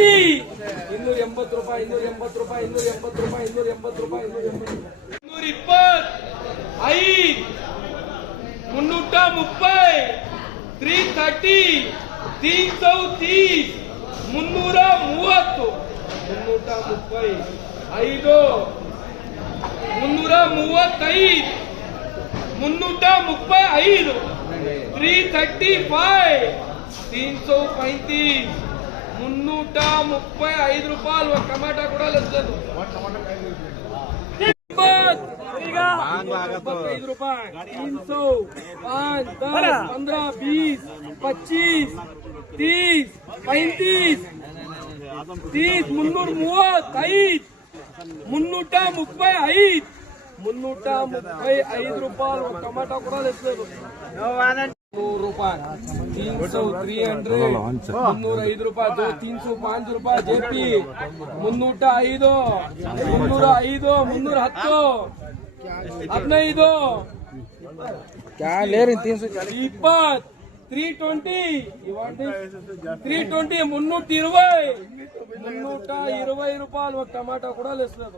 ರೂಪಾಯಿ 280 ರೂಪಾಯಿ 280 ರೂಪಾಯಿ 280 ರೂಪಾಯಿ 335 రూపాయలు టమాటా కూడా లేదు 25 रुपए 300 5 10 15 20 25 30 35 30 335 రూపాయలు టమాటా కూడా లేదు 100 रुपए 300 300 305 रुपए 305 रुपए जेपी 305 310 15 क्या ले रहे 320 320 320 320 రూపాయలు టమాటా కూడా లేదు